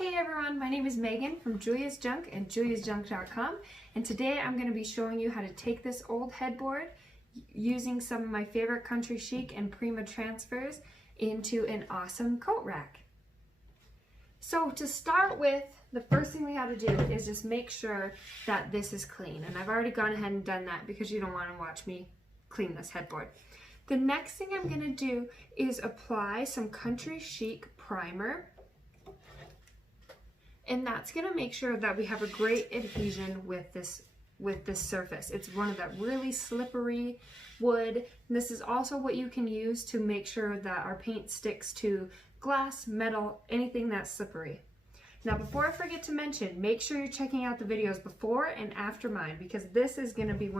Hey everyone, my name is Megan from Julia's Junk and juliasjunk.com, and today I'm going to be showing you how to take this old headboard using some of my favorite country chic and prima transfers into an awesome coat rack. So to start with, the first thing we have to do is just make sure that this is clean, and I've already gone ahead and done that because you don't want to watch me clean this headboard. The next thing I'm going to do is apply some country chic primer. And that's going to make sure that we have a great adhesion with this surface. It's one of that really slippery wood. And this is also what you can use to make sure that our paint sticks to glass, metal, anything that's slippery. Now before I forget to mention, make sure you're checking out the videos before and after mine, because this is going to be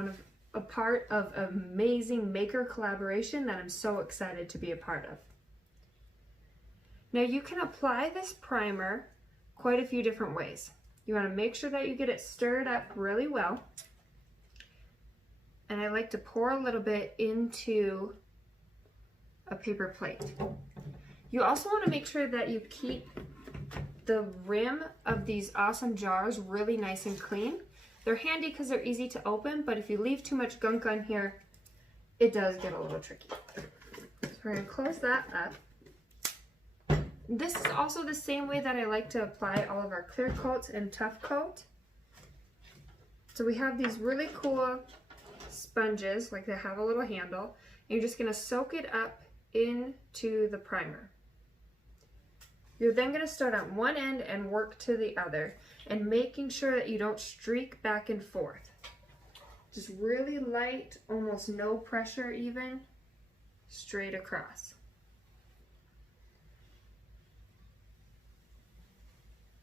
a part of an amazing maker collaboration that I'm so excited to be a part of. Now you can apply this primer quite a few different ways. You want to make sure that you get it stirred up really well. And I like to pour a little bit into a paper plate. You also want to make sure that you keep the rim of these awesome jars really nice and clean. They're handy because they're easy to open, but if you leave too much gunk on here, it does get a little tricky. So we're going to close that up. This is also the same way that I like to apply all of our clear coats and tough coat. So we have these really cool sponges, like they have a little handle, and you're just going to soak it up into the primer. You're then going to start on one end and work to the other, and making sure that you don't streak back and forth. Just really light, almost no pressure even, straight across.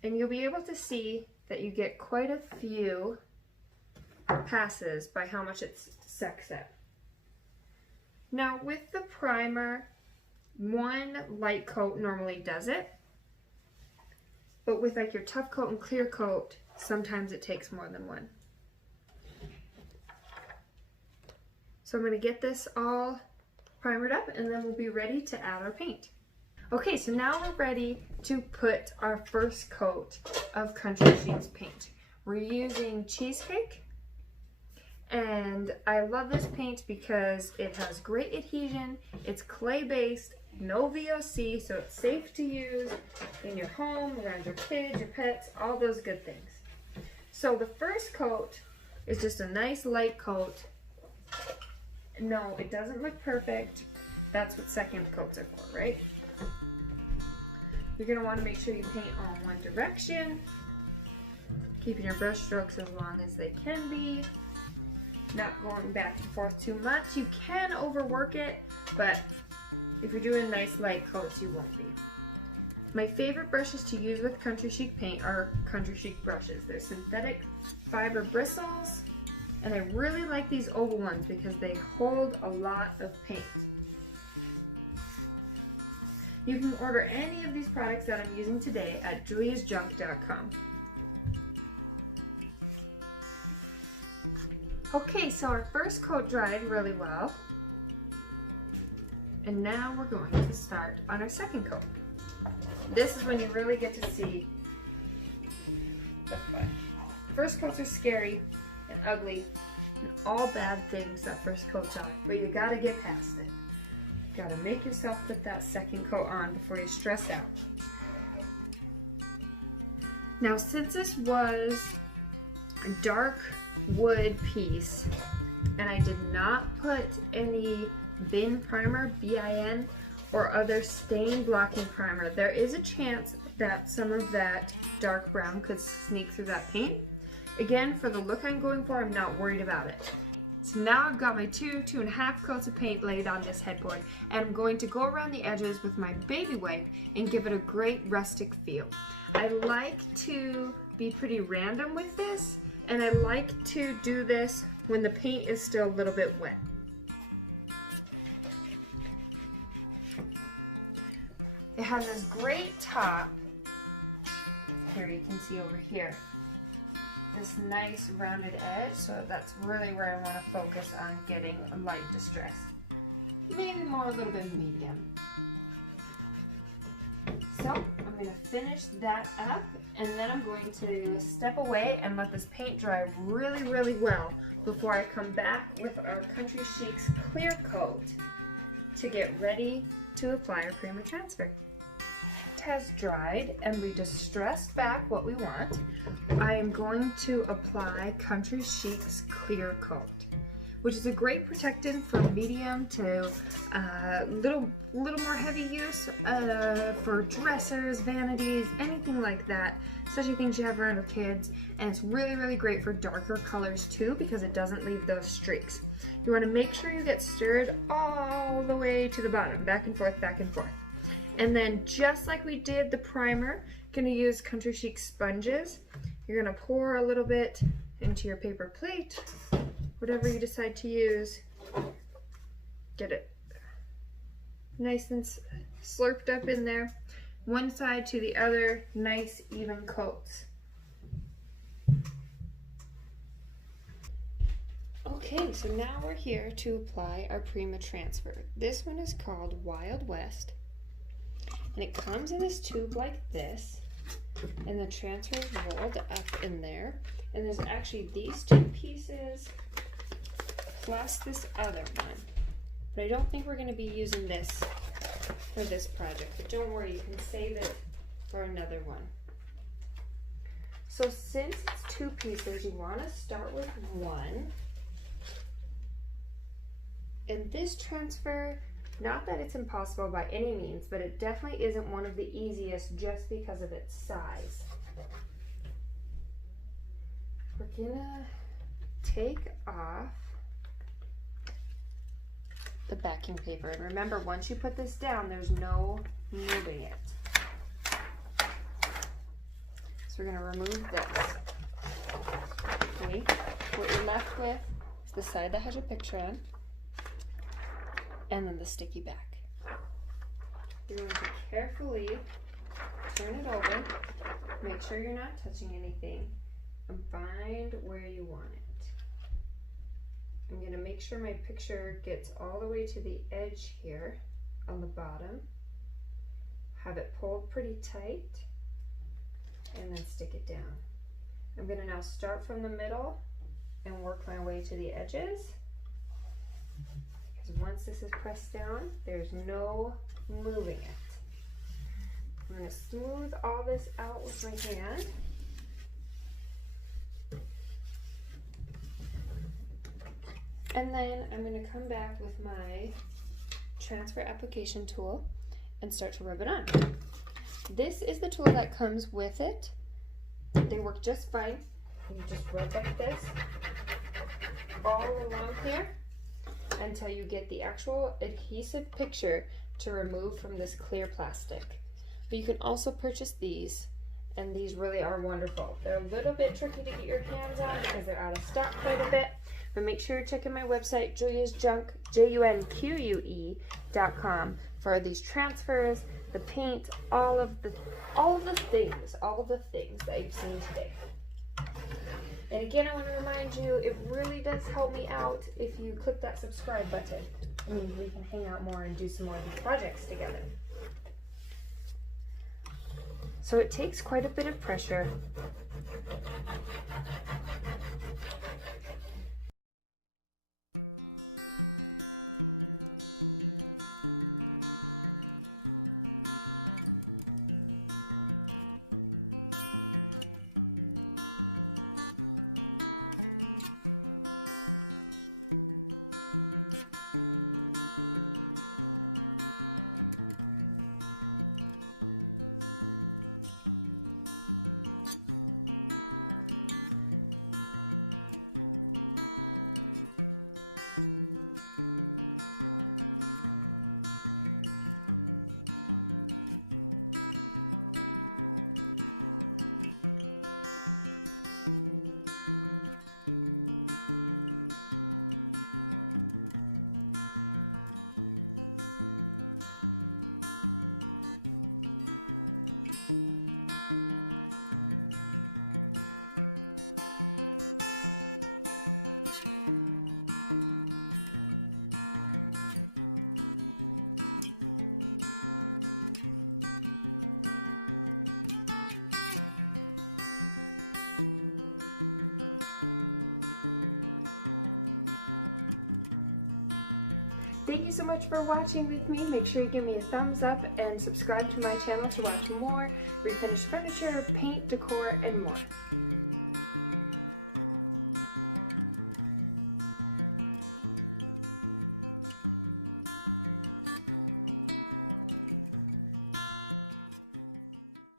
And you'll be able to see that you get quite a few passes by how much it sucks up. Now with the primer, one light coat normally does it, but with like your tough coat and clear coat, sometimes it takes more than one. So I'm going to get this all primered up, and then we'll be ready to add our paint. Okay, so now we're ready to put our first coat of Country Chic's paint. We're using Cheesecake, and I love this paint because it has great adhesion, it's clay-based, no VOC, so it's safe to use in your home, around your kids, your pets, all those good things. So the first coat is just a nice light coat. No, it doesn't look perfect. That's what second coats are for, right? You're going to want to make sure you paint all in one direction, keeping your brush strokes as long as they can be, not going back and forth too much. You can overwork it, but if you're doing nice light coats, you won't be. My favorite brushes to use with Country Chic paint are Country Chic brushes. They're synthetic fiber bristles. And I really like these oval ones because they hold a lot of paint. You can order any of these products that I'm using today at juliasjunk.com. Okay, so our first coat dried really well. And now we're going to start on our second coat. This is when you really get to see the fun. First coats are scary and ugly and all bad things that first coat's on, but you gotta get past it. You gotta make yourself put that second coat on before you stress out. Now since this was a dark wood piece and I did not put any bin primer, BIN, or other stain blocking primer, there is a chance that some of that dark brown could sneak through that paint. Again, for the look I'm going for, I'm not worried about it. So now I've got my 2.5 coats of paint laid on this headboard, and I'm going to go around the edges with my baby wipe and give it a great rustic feel. I like to be pretty random with this, and I like to do this when the paint is still a little bit wet. It has this great top. Here you can see over here. This nice rounded edge, so that's really where I want to focus on getting a light distress. Maybe more a little bit of medium. So I'm going to finish that up, and then I'm going to step away and let this paint dry really, really well before I come back with our Country Chic's clear coat to get ready to apply our Prima transfer. It has dried and we just stressed back what we want. I am going to apply Country Chic's clear coat, which is a great protectant from medium to little more heavy use for dressers, vanities, anything like that, especially things you have around your kids. And it's really, really great for darker colors too because it doesn't leave those streaks. You want to make sure you get stirred all the way to the bottom, back and forth, back and forth. And then just like we did the primer, gonna use Country Chic sponges. You're gonna pour a little bit into your paper plate, whatever you decide to use. Get it nice and slurped up in there. One side to the other, nice even coats. Okay, so now we're here to apply our Prima transfer. This one is called Wild West, and it comes in this tube like this, and the transfer is rolled up in there. And there's actually these two pieces plus this other one. But I don't think we're going to be using this for this project. But don't worry, you can save it for another one. So since it's two pieces, you want to start with one. And this transfer, not that it's impossible by any means, but it definitely isn't one of the easiest just because of its size. We're gonna take off the backing paper. And remember, once you put this down, there's no moving it. So we're gonna remove this. Okay, what you're left with is the side that has your picture on, and then the sticky back. You're going to carefully turn it over, make sure you're not touching anything, and find where you want it. I'm going to make sure my picture gets all the way to the edge here on the bottom. Have it pulled pretty tight, and then stick it down. I'm going to now start from the middle and work my way to the edges. Because once this is pressed down, there's no moving it. I'm going to smooth all this out with my hand. And then I'm going to come back with my transfer application tool and start to rub it on. This is the tool that comes with it. They work just fine. You just rub like this all along here until you get the actual adhesive picture to remove from this clear plastic. But you can also purchase these, and these really are wonderful. They're a little bit tricky to get your hands on because they're out of stock quite a bit. But make sure you're checking my website, Julia's Junk, JUNQUE.com, for these transfers, the paint, all of the things that you've seen today. And again, I want to remind you, it really does help me out if you click that subscribe button. I mean, we can hang out more and do some more of these projects together. So it takes quite a bit of pressure. so much for watching with me. Make sure you give me a thumbs up and subscribe to my channel to watch more refinished furniture, paint, decor, and more.